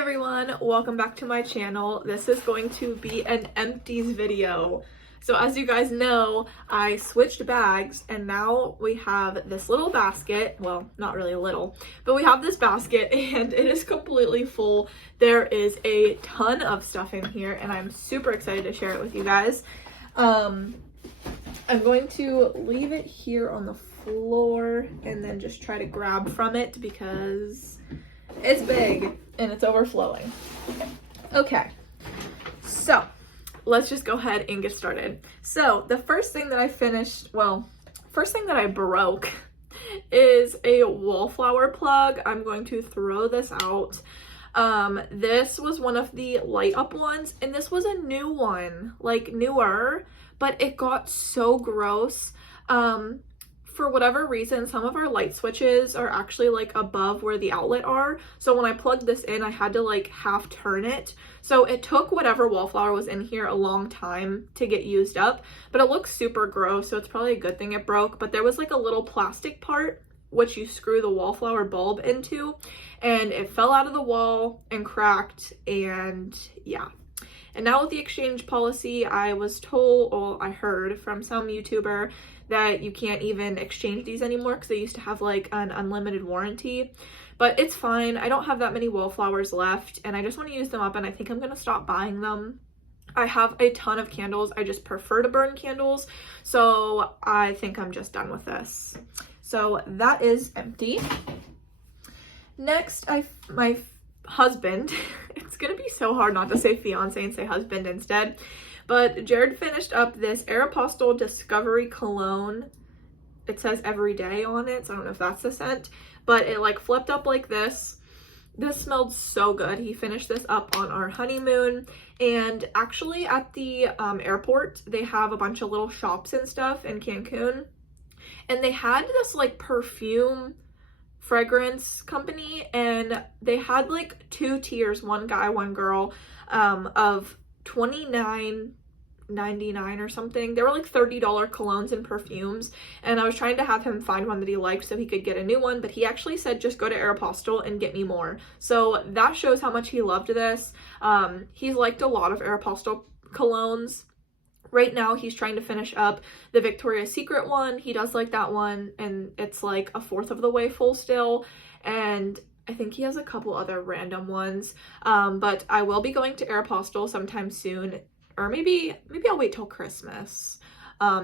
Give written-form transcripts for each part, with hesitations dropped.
everyone, welcome back to my channel. This is going to be an empties video. So as you guys know, I switched bags and now we have this little basket. Well, not really little, but we have this basket and it is completely full. There is a ton of stuff in here and I'm super excited to share it with you guys. I'm going to leave it here on the floor and then just try to grab from it because it's big and it's overflowing. Okay, so let's just go ahead and get started. So the first thing that I broke is a Wallflower plug. I'm going to throw this out. This was one of the light up ones and this was a new one, like newer, but it got so gross. For whatever reason, some of our light switches are actually like above where the outlet are. So when I plugged this in, I had to like half turn it. So it took whatever Wallflower was in here a long time to get used up, but it looks super gross. So it's probably a good thing it broke, but there was like a little plastic part which you screw the Wallflower bulb into and it fell out of the wall and cracked, and yeah. And now with the exchange policy, I was told, or I heard from some YouTuber that you can't even exchange these anymore because they used to have like an unlimited warranty. But it's fine. I don't have that many Wallflowers left and I just want to use them up, and I think I'm going to stop buying them. I have a ton of candles. I just prefer to burn candles. So I think I'm just done with this. So that is empty. Next, my husband, it's gonna be so hard not to say fiance and say husband instead, but Jared finished up this Aeropostale Discovery Cologne. It says every day on it, so I don't know if that's the scent, but it like flipped up like this. This smelled so good. He finished this up on our honeymoon, and actually at the airport they have a bunch of little shops and stuff in Cancun, and they had this like perfume fragrance company, and they had like two tiers, one guy, one girl, of $29.99 or something. They were like $30 colognes and perfumes, and I was trying to have him find one that he liked so he could get a new one, but he actually said just go to Aeropostale and get me more. So that shows how much he loved this. He's liked a lot of Aeropostale colognes. Right now, he's trying to finish up the Victoria's Secret one. He does like that one, and it's like a fourth of the way full still. And I think he has a couple other random ones. But I will be going to Aeropostale sometime soon, or maybe I'll wait till Christmas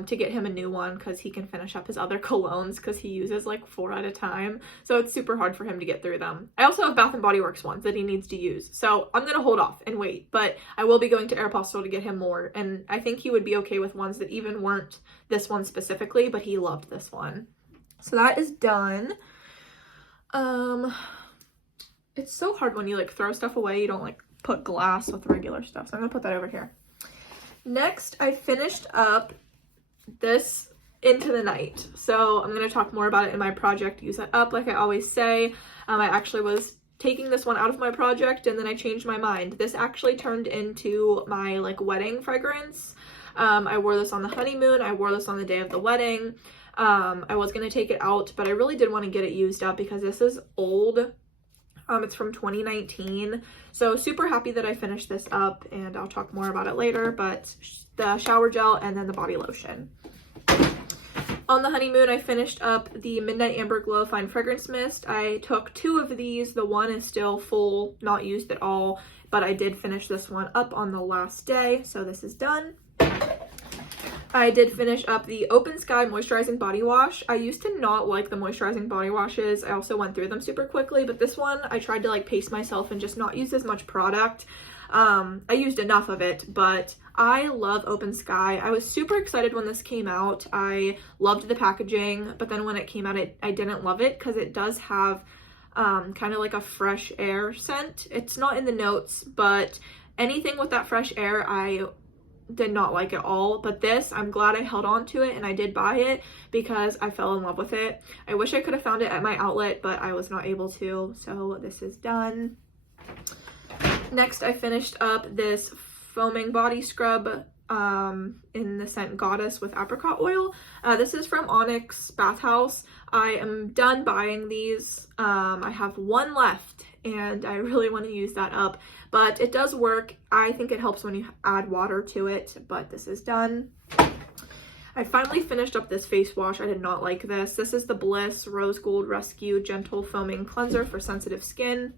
to get him a new one because he can finish up his other colognes because he uses like 4 at a time. So it's super hard for him to get through them. I also have Bath & Body Works ones that he needs to use. So I'm going to hold off and wait, but I will be going to Aeropostale to get him more. And I think he would be okay with ones that even weren't this one specifically, but he loved this one. So that is done. It's so hard when you like throw stuff away. You don't like put glass with regular stuff. So I'm going to put that over here. Next, I finished up this Into the Night. So I'm going to talk more about it in my project Use That Up, like I always say. I actually was taking this one out of my project and then I changed my mind. This actually turned into my like wedding fragrance. I wore this on the honeymoon. I wore this on the day of the wedding. I was going to take it out, but I really did want to get it used up because this is old. It's from 2019. So super happy that I finished this up, and I'll talk more about it later, but the shower gel and then the body lotion. On the honeymoon, I finished up the Midnight Amber Glow Fine Fragrance Mist. I took 2 of these. The one is still full, not used at all, but I did finish this one up on the last day, so this is done. I did finish up the Open Sky Moisturizing Body Wash. I used to not like the moisturizing body washes. I also went through them super quickly, but this one I tried to like pace myself and just not use as much product. I used enough of it, but I love Open Sky. I was super excited when this came out. I loved the packaging, but then when it came out, I didn't love it because it does have kind of like a fresh air scent. It's not in the notes, but anything with that fresh air, I did not like it all. But this, I'm glad I held on to it and I did buy it because I fell in love with it. I wish I could have found it at my outlet, but I was not able to, so this is done. Next, I finished up this foaming body scrub in the scent Goddess with apricot oil. This is from Onyx Bathhouse. I am done buying these. I have one left and I really want to use that up, but it does work. I think it helps when you add water to it, but this is done. I finally finished up this face wash. I did not like this. This is the Bliss Rose Gold Rescue Gentle Foaming Cleanser for sensitive skin.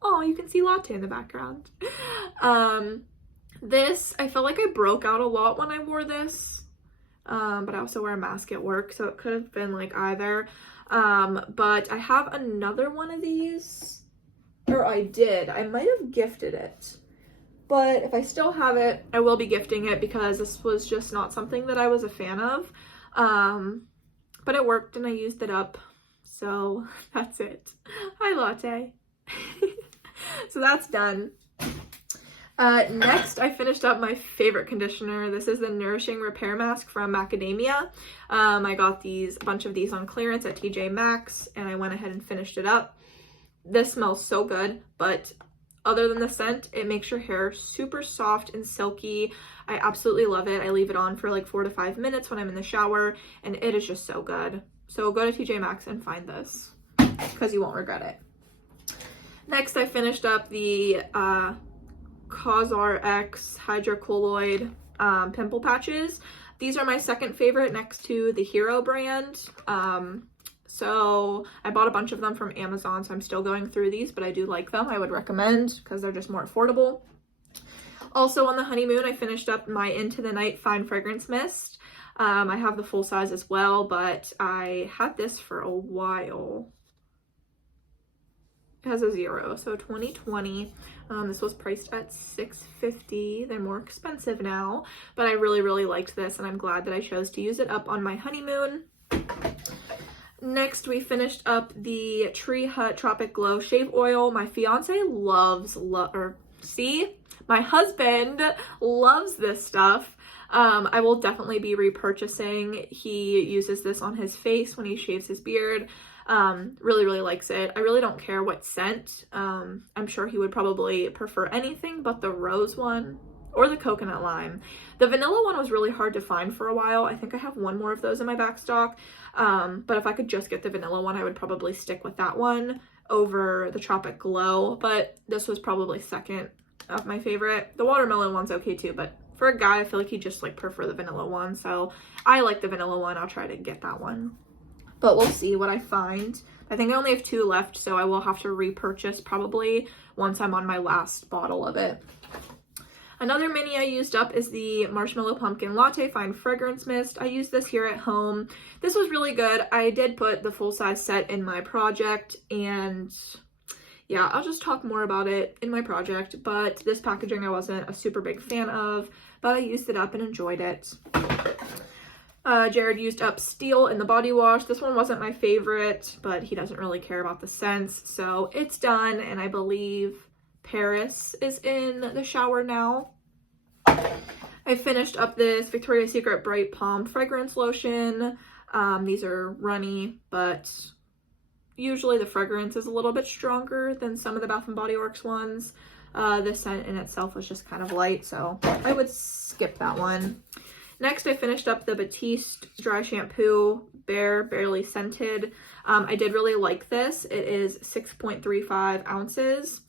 Oh, you can see Latte in the background. This, I felt like I broke out a lot when I wore this, but I also wear a mask at work, so it could have been like either. But I have another one of these, or I did. I might have gifted it, but if I still have it, I will be gifting it because this was just not something that I was a fan of. But it worked and I used it up, so that's it. Hi, Latte. So that's done. Next, I finished up my favorite conditioner. This is the Nourishing Repair Mask from Macadamia. I got a bunch of these on clearance at TJ Maxx, and I went ahead and finished it up. This smells so good, but other than the scent, it makes your hair super soft and silky. I absolutely love it. I leave it on for like 4 to 5 minutes when I'm in the shower, and it is just so good. So go to TJ Maxx and find this because you won't regret it. Next, I finished up the CosRX Hydrocolloid pimple patches. These are my second favorite next to the Hero brand. So I bought a bunch of them from Amazon, so I'm still going through these, but I do like them. I would recommend because they're just more affordable. Also on the honeymoon, I finished up my Into the Night Fine Fragrance Mist. I have the full size as well, but I had this for a while. It has a 0, so 2020. This was priced at $6.50. They're more expensive now, but I really, really liked this, and I'm glad that I chose to use it up on my honeymoon. Next, we finished up the Tree Hut Tropic Glow Shave Oil. My fiance my husband loves this stuff. I will definitely be repurchasing. He uses this on his face when he shaves his beard. Really, really likes it. I really don't care what scent. I'm sure he would probably prefer anything but the rose one or the coconut lime. The vanilla one was really hard to find for a while. I think I have one more of those in my back stock. But if I could just get the vanilla one, I would probably stick with that one over the Tropic Glow. But this was probably second of my favorite. The watermelon one's okay too, but for a guy, I feel like he just like prefer the vanilla one. So I like the vanilla one. I'll try to get that one. But we'll see what I find. I think I only have 2 left, so I will have to repurchase probably once I'm on my last bottle of it. Another mini I used up is the Marshmallow Pumpkin Latte Fine Fragrance Mist. I used this here at home. This was really good. I did put the full-size set in my project, and yeah, I'll just talk more about it in my project, but this packaging I wasn't a super big fan of, but I used it up and enjoyed it. Jared used up Steel in the body wash. This one wasn't my favorite, but he doesn't really care about the scents, so it's done, and I believe Paris is in the shower now. I finished up this Victoria's Secret Bright Palm Fragrance Lotion. These are runny, but usually the fragrance is a little bit stronger than some of the Bath & Body Works ones. This scent in itself was just kind of light, so I would skip that one. Next, I finished up the Batiste Dry Shampoo Barely Scented. I did really like this. It is 6.35 ounces.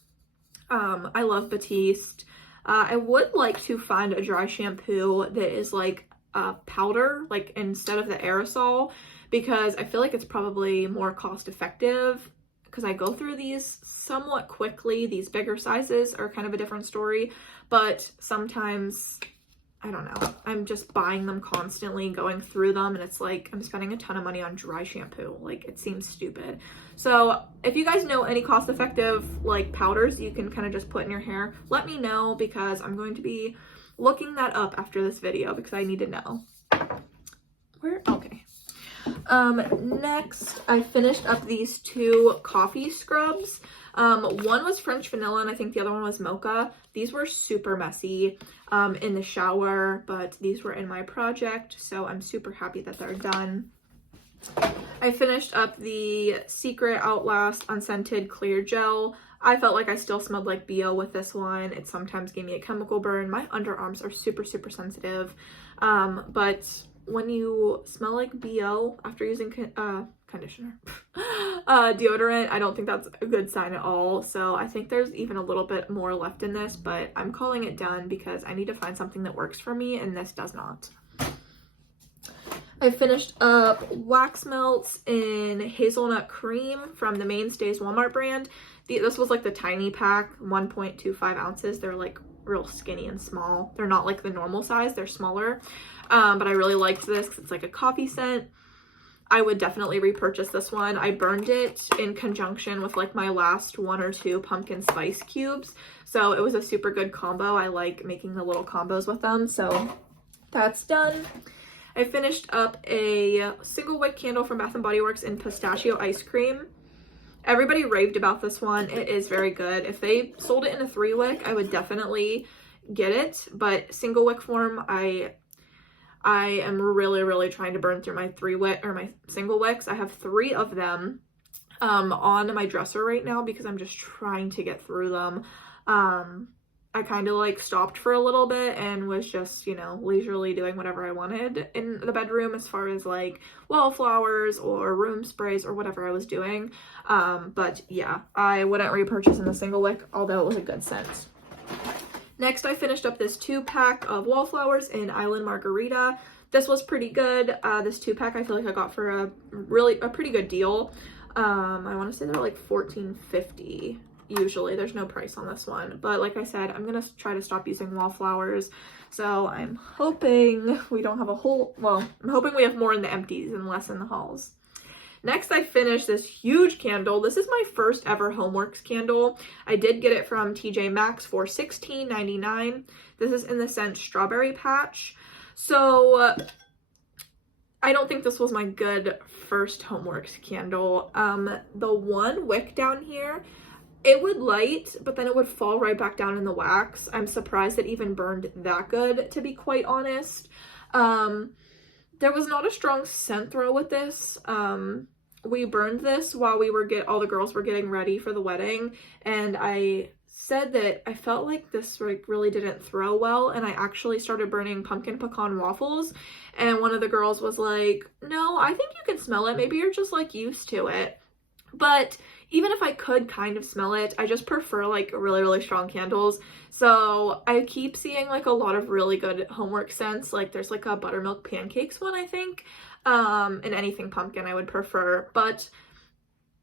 I love Batiste. I would like to find a dry shampoo that is like a powder, like instead of the aerosol, because I feel like it's probably more cost effective because I go through these somewhat quickly. These bigger sizes are kind of a different story, but sometimes I don't know, I'm just buying them constantly, going through them, and it's like I'm spending a ton of money on dry shampoo. Like, it seems stupid. So if you guys know any cost-effective like powders you can kind of just put in your hair, let me know, because I'm going to be looking that up after this video because I need to know. Okay. Next, I finished up these 2 coffee scrubs. One was French vanilla and I think the other one was mocha. These were super messy in the shower, but these were in my project, so I'm super happy that they're done. I finished up the Secret Outlast Unscented Clear Gel. I felt like I still smelled like BO with this one. It sometimes gave me a chemical burn. My underarms are super, super sensitive. But when you smell like BO after using conditioner. Deodorant, I don't think that's a good sign at all. So I think there's even a little bit more left in this, but I'm calling it done because I need to find something that works for me, and this does not. I finished up wax melts in hazelnut cream from the Mainstays Walmart brand. This was like the tiny pack, 1.25 ounces. They're like real skinny and small. They're not like the normal size, they're smaller. But I really liked this because it's like a coffee scent. I would definitely repurchase this one. I burned it in conjunction with like my last 1 or 2 pumpkin spice cubes. So it was a super good combo. I like making the little combos with them. So that's done. I finished up a single wick candle from Bath & Body Works in pistachio ice cream. Everybody raved about this one. It is very good. If they sold it in a 3 wick, I would definitely get it. But single wick form, I am really trying to burn through my 3 wick or my single wicks. I have 3 of them on my dresser right now because I'm just trying to get through them. I kind of like stopped for a little bit and was just, you know, leisurely doing whatever I wanted in the bedroom as far as like wallflowers or room sprays or whatever I was doing. But yeah, I wouldn't repurchase in the single wick, although it was a good scent. Next, I finished up this 2-pack of Wallflowers in Island Margarita. This was pretty good. This 2-pack I feel like I got for a pretty good deal. I want to say they're like $14.50. Usually there's no price on this one, but like I said, I'm gonna try to stop using Wallflowers, so I'm hoping we don't have I'm hoping we have more in the empties and less in the hauls. Next, I finished this huge candle. This is my first ever Homeworks candle. I did get it from TJ Maxx for $16.99. This is in the scent Strawberry Patch. So I don't think this was my good first Homeworks candle. The one wick down here, it would light, but then it would fall right back down in the wax. I'm surprised it even burned that good, to be quite honest. There was not a strong scent throw with this. We burned this while all the girls were getting ready for the wedding, and I said that I felt like this like really didn't throw well, and I actually started burning pumpkin pecan waffles, and one of the girls was like, "No, I think you can smell it. Maybe you're just like used to it." But even if I could kind of smell it, I just prefer like really strong candles. So I keep seeing like a lot of really good Homework scents. Like there's like a buttermilk pancakes one, I think, and anything pumpkin I would prefer. But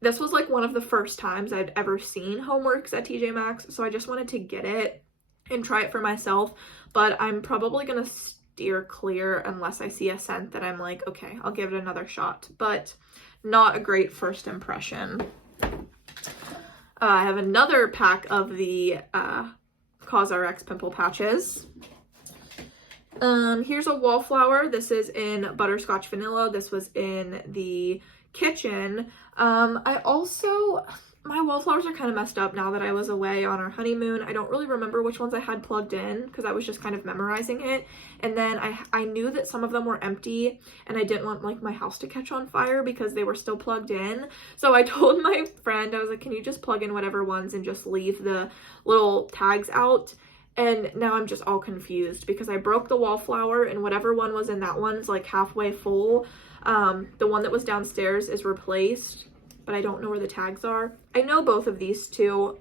this was like one of the first times I'd ever seen Homeworks at TJ Maxx, so I just wanted to get it and try it for myself. But I'm probably gonna steer clear unless I see a scent that I'm like, okay, I'll give it another shot. But not a great first impression. I have another pack of the COSRX pimple patches. Here's a Wallflower. This is in Butterscotch Vanilla. This was in the kitchen. My Wallflowers are kind of messed up now that I was away on our honeymoon. I don't really remember which ones I had plugged in because I was just kind of memorizing it. And then I knew that some of them were empty and I didn't want like my house to catch on fire because they were still plugged in. So I told my friend, I was like, can you just plug in whatever ones and just leave the little tags out? And now I'm just all confused because I broke the Wallflower and whatever one was in that one's like halfway full. The one that was downstairs is replaced, but I don't know where the tags are. I know both of these two,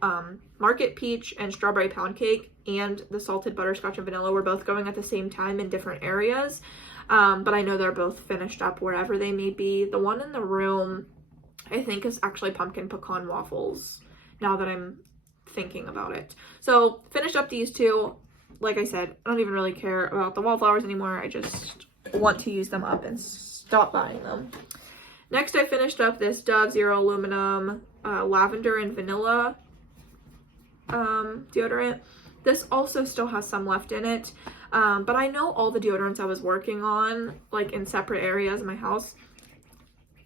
Market Peach and Strawberry Pound Cake and the Salted Butterscotch and Vanilla were both going at the same time in different areas, but I know they're both finished up wherever they may be. The one in the room, I think, is actually Pumpkin Pecan Waffles, now that I'm thinking about it. So, finished up these two. Like I said, I don't even really care about the Wallflowers anymore. I just want to use them up and stop buying them. Next, I finished up this Dove Zero Aluminum Lavender and Vanilla deodorant. This also still has some left in it, but I know all the deodorants I was working on, like in separate areas in my house,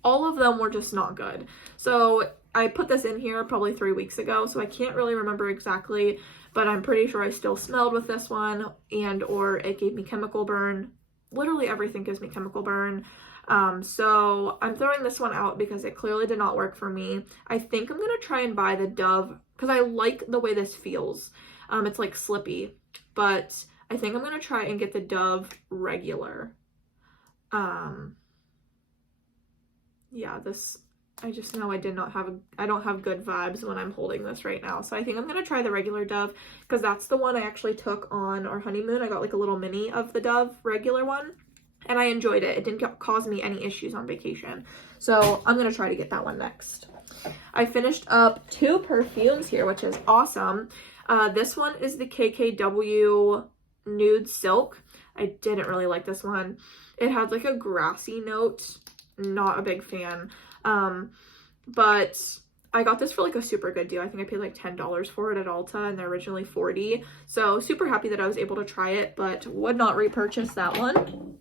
all of them were just not good. So I put this in here probably 3 weeks ago, so I can't really remember exactly, but I'm pretty sure I still smelled with this one, and or it gave me chemical burn. Literally everything gives me chemical burn. So I'm throwing this one out because it clearly did not work for me. I think I'm going to try and buy the Dove because I like the way this feels. It's like slippy, but I think I'm going to try and get the Dove regular. yeah, this, I just know I don't have good vibes when I'm holding this right now. So I think I'm going to try the regular Dove, because that's the one I actually took on our honeymoon. I got like a little mini of the Dove regular one, and I enjoyed it. It didn't cause me any issues on vacation. So I'm going to try to get that one next. I finished up 2 perfumes here, which is awesome. This one is the Kkw Nude Silk. I didn't really like this one. It had like a grassy note. Not a big fan. But I got this for like a super good deal. I think I paid like $10 for it at Ulta, and they're originally $40. So super happy that I was able to try it, but would not repurchase that one.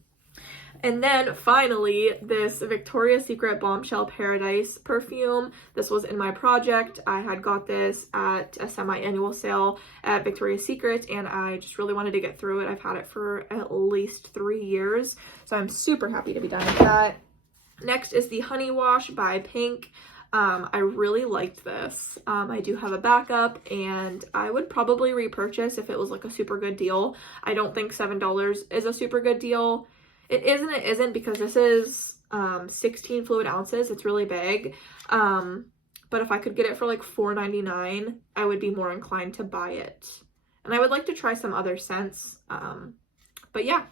And then finally, this Victoria's Secret Bombshell Paradise perfume. This was in my project. I had got this at a semi-annual sale at Victoria's Secret, and I just really wanted to get through it. I've had it for at least 3 years, so I'm super happy to be done with that. Next is the Honey Wash by Pink. I really liked this. I do have a backup, and I would probably repurchase if it was like a super good deal. I don't think $7 is a super good deal. It isn't, because this is 16 fluid ounces. It's really big. But if I could get it for like $4.99, I would be more inclined to buy it. And I would like to try some other scents. But yeah.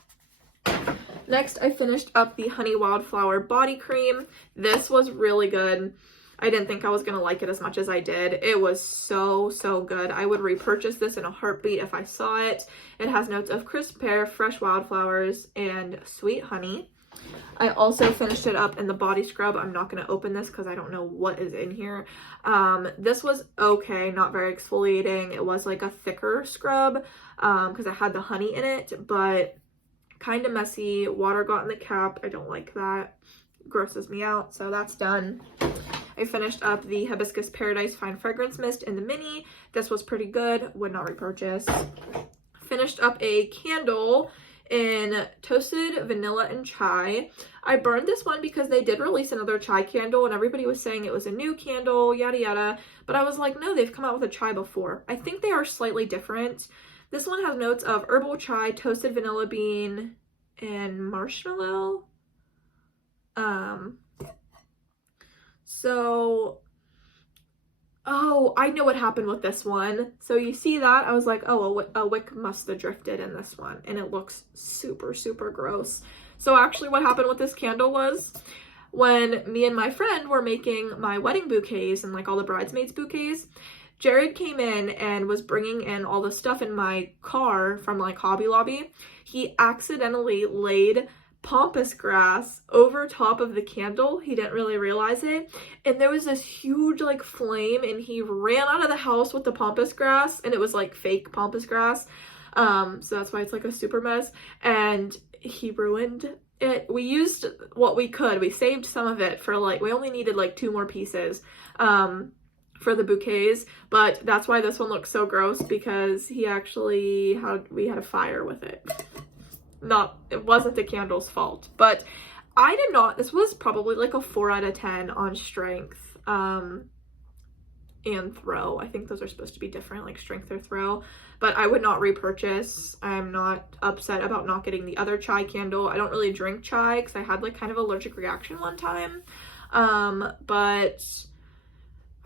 Next, I finished up the Honey Wildflower Body Cream. This was really good. I didn't think I was going to like it as much as I did. It was so, so good. I would repurchase this in a heartbeat if I saw it. It has notes of crisp pear, fresh wildflowers, and sweet honey. I also finished it up in the body scrub. I'm not going to open this because I don't know what is in here. This was okay, not very exfoliating. It was like a thicker scrub because it had the honey in it, but kind of messy. Water got in the cap. I don't like that. Grosses me out, so that's done. I finished up the Hibiscus Paradise Fine Fragrance Mist in the mini. This was pretty good. Would not repurchase. Finished up a candle in Toasted Vanilla and Chai. I burned this one because they did release another chai candle, and everybody was saying it was a new candle, yada yada. But I was like, no, they've come out with a chai before. I think they are slightly different. This one has notes of herbal chai, toasted vanilla bean, and marshmallow. Oh, I know what happened with this one. So you see that? I was like, oh, a wick must have drifted in this one. And it looks super, super gross. So actually what happened with this candle was when me and my friend were making my wedding bouquets and like all the bridesmaids bouquets, Jared came in and was bringing in all the stuff in my car from like Hobby Lobby. He accidentally laid pampas grass over top of the candle. He didn't really realize it, and there was this huge like flame, and he ran out of the house with the pampas grass, and it was like fake pampas grass, so that's why it's like a super mess, and he ruined it. We used what we could. We saved some of it for like, we only needed like 2 more pieces for the bouquets, but that's why this one looks so gross, because we had a fire with it. It wasn't the candle's fault, but I did not, this was probably like a 4 out of 10 on strength and throw. I think those are supposed to be different, like strength or throw, but I would not repurchase. I'm not upset about not getting the other chai candle. I don't really drink chai because I had like kind of allergic reaction one time, but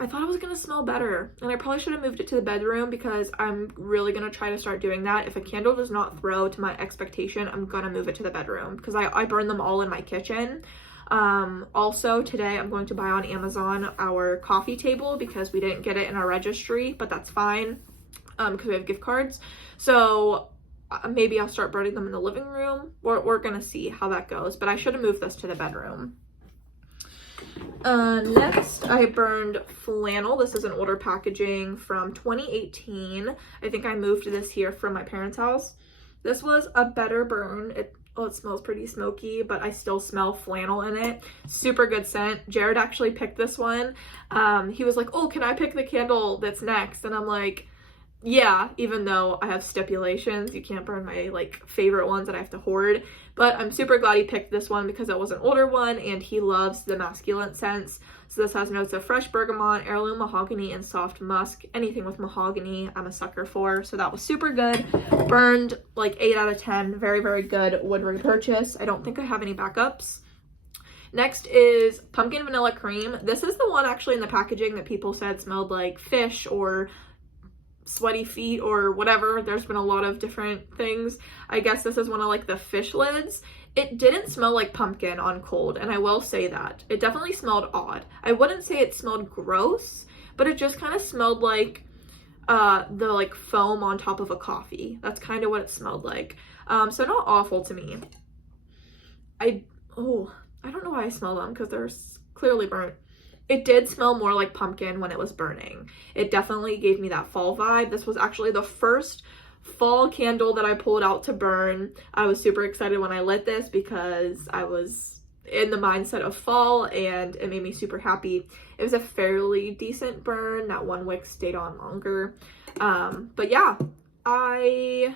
I thought it was going to smell better, and I probably should have moved it to the bedroom, because I'm really going to try to start doing that. If a candle does not throw to my expectation, I'm going to move it to the bedroom, because I burn them all in my kitchen. Also today I'm going to buy on Amazon our coffee table, because we didn't get it in our registry, but that's fine, because we have gift cards. So maybe I'll start burning them in the living room. We're going to see how that goes, but I should have moved this to the bedroom. Next, I burned Flannel. This is an older packaging from 2018. I think I moved this here from my parents' house. This was a better burn. It smells pretty smoky, but I still smell flannel in it. Super good scent. Jared actually picked this one. He was like, oh, can I pick the candle that's next? And I'm like, yeah, even though I have stipulations, you can't burn my like favorite ones that I have to hoard, but I'm super glad he picked this one because it was an older one, and he loves the masculine scents. So this has notes of fresh bergamot, heirloom mahogany, and soft musk. Anything with mahogany I'm a sucker for, so that was super good. Burned like 8 out of 10. Very, very good. Would repurchase. I don't think I have any backups. Next is pumpkin vanilla cream. This is the one actually in the packaging that people said smelled like fish or sweaty feet or whatever. There's been a lot of different things. I guess this is one of like the fish lids. It didn't smell like pumpkin on cold, and I will say that. It definitely smelled odd. I wouldn't say it smelled gross, but it just kind of smelled like the like foam on top of a coffee. That's kind of what it smelled like. So not awful to me. I don't know why I smell them because they're clearly burnt. It did smell more like pumpkin when it was burning. It definitely gave me that fall vibe. This was actually the first fall candle that I pulled out to burn. I was super excited when I lit this because I was in the mindset of fall and it made me super happy. It was a fairly decent burn. That one wick stayed on longer. But yeah, did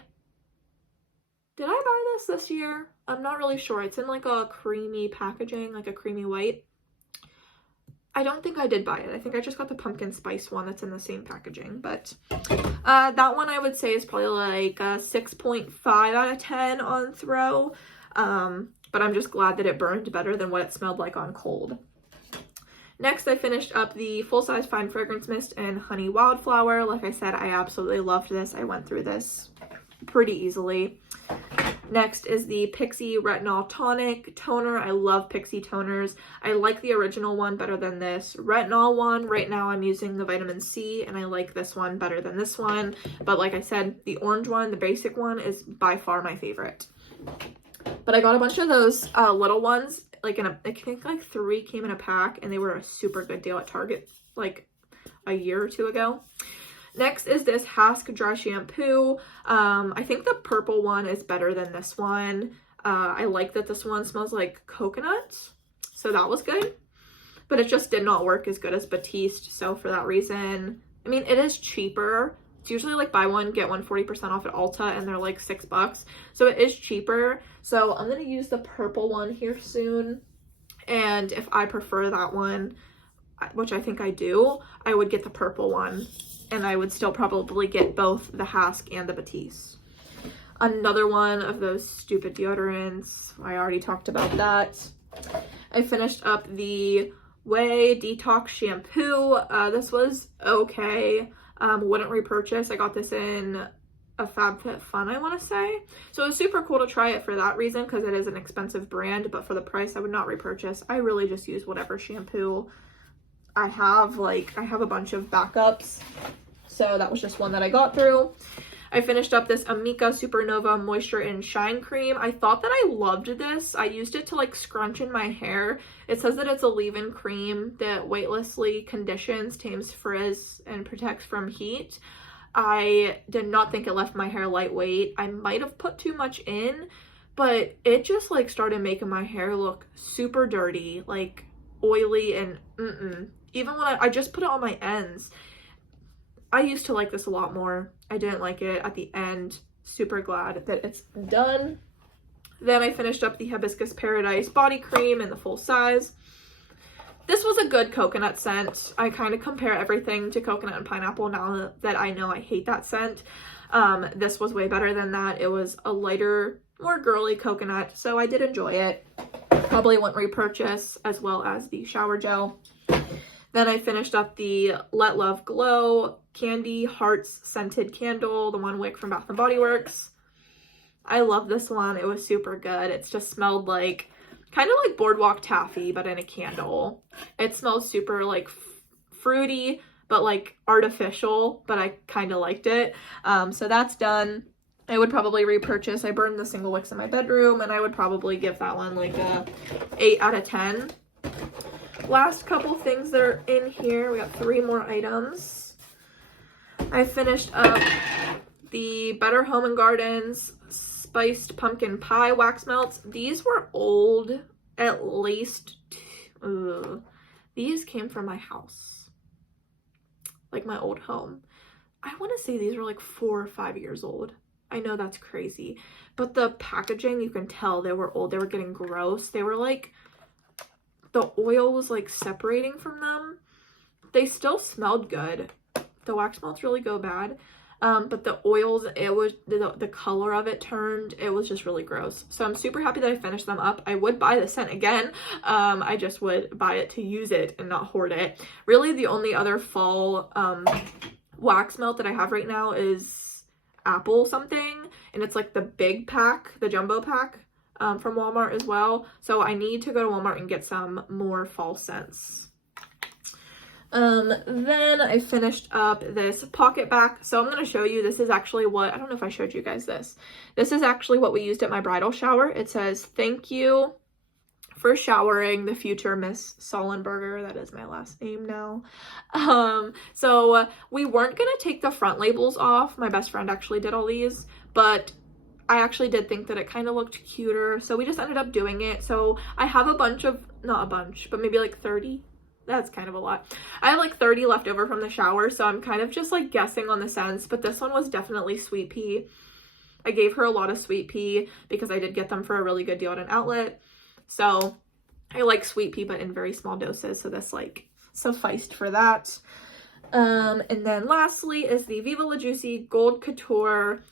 I buy this year? I'm not really sure. It's in like a creamy packaging, like a creamy white. I don't think I did buy it. I think I just got the pumpkin spice one that's in the same packaging. But that one I would say is probably like a 6.5 out of 10 on throw. But I'm just glad that it burned better than what it smelled like on cold. Next, I finished up the full-size fine fragrance mist in Honey Wildflower. Like I said, I absolutely loved this. I went through this pretty easily. Next is the Pixie Retinol Tonic Toner. I love Pixie toners. I like the original one better than this retinol one. Right now I'm using the vitamin C and I like this one better than this one. But like I said, the orange one, the basic one, is by far my favorite. But I got a bunch of those little ones, like I think like 3 came in a pack, and they were a super good deal at Target like a year or 2 ago. Next is this Hask Dry Shampoo. I think the purple one is better than this one. I like that this one smells like coconut, so that was good. But it just did not work as good as Batiste, so for that reason, I mean, it is cheaper. It's usually like buy one, get one 40% off at Ulta, and they're like $6. So it is cheaper. So I'm going to use the purple one here soon. And if I prefer that one, which I think I do, I would get the purple one. And I would still probably get both the Hask and the Batiste. Another one of those stupid deodorants. I already talked about that. I finished up the Whey Detox Shampoo. This was okay. Wouldn't repurchase. I got this in a FabFitFun, I want to say. So it was super cool to try it for that reason because it is an expensive brand, but for the price I would not repurchase. I really just use whatever shampoo I have. Like, I have a bunch of backups. So that was just one that I got through. I finished up this Amica Supernova Moisture and Shine Cream. I thought that I loved this. I used it to like scrunch in my hair. It says that it's a leave-in cream that weightlessly conditions, tames frizz, and protects from heat. I did not think it left my hair lightweight. I might have put too much in, but it just like started making my hair look super dirty, like oily, and even when I just put it on my ends. I used to like this a lot more. I didn't like it at the end. Super glad that it's done. Then I finished up the Hibiscus Paradise body cream in the full size. This was a good coconut scent. I kind of compare everything to coconut and pineapple now that I know I hate that scent. This was way better than that. It was a lighter, more girly coconut, so I did enjoy it. Probably won't repurchase, as well as the shower gel. Then I finished up the Let Love Glow Candy Hearts Scented Candle, the one wick from Bath & Body Works. I love this one. It was super good. It just smelled like, kind of like Boardwalk Taffy, but in a candle. It smells super like fruity, but like artificial, but I kind of liked it. So that's done. I would probably repurchase. I burned the single wicks in my bedroom, and I would probably give that one like a 8 out of 10. Last couple things that are in here. We got 3 more items. I finished up the Better Home & Gardens Spiced Pumpkin Pie Wax Melts. These were old, at least. These came from my house. Like my old home. I want to say these were like 4 or 5 years old. I know that's crazy. But the packaging, you can tell they were old. They were getting gross. They were like, the oil was like separating from them. They still smelled good. The wax melts really go bad. but the oils, it was, the color of it turned, it was just really gross. So I'm super happy that I finished them up. I would buy the scent again. I just would buy it to use it and not hoard it. Really, the only other fall wax melt that I have right now is apple something, and it's like the big pack, the jumbo pack from Walmart as well. So I need to go to Walmart and get some more fall scents. Then I finished up this pocket back. So I'm going to show you, this is actually what, I don't know if I showed you guys this. This is actually what we used at my bridal shower. It says, "Thank you for showering the future Miss Sollenberger." That is my last name now. So we weren't going to take the front labels off. My best friend actually did all these, but I actually did think that it kind of looked cuter. So we just ended up doing it. So I have a bunch of, not a bunch, but maybe like 30. That's kind of a lot. I have like 30 left over from the shower, so I'm kind of just like guessing on the scents, but this one was definitely sweet pea. I gave her a lot of sweet pea because I did get them for a really good deal at an outlet. So I like sweet pea, but in very small doses, so this like sufficed for that. And then lastly is the Viva La Juicy Gold Couture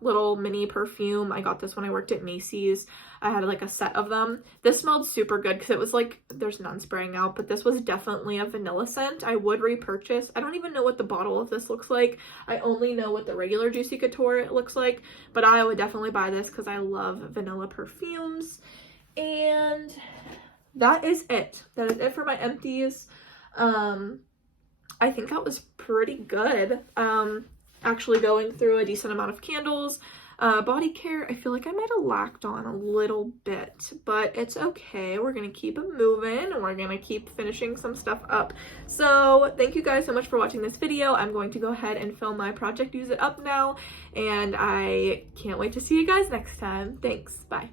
little mini perfume. I got this when I worked at Macy's. I had like a set of them. This smelled super good because it was like, there's none spraying out, but this was definitely a vanilla scent. I would repurchase. I don't even know what the bottle of this looks like. I only know what the regular Juicy Couture looks like, but I would definitely buy this because I love vanilla perfumes. And that is it. That is it for my empties. I think that was pretty good. Actually going through a decent amount of candles. Body care, I feel like I might have lacked on a little bit, but it's okay. We're going to keep it moving and we're going to keep finishing some stuff up. So thank you guys so much for watching this video. I'm going to go ahead and film my project Use It Up now, and I can't wait to see you guys next time. Thanks. Bye.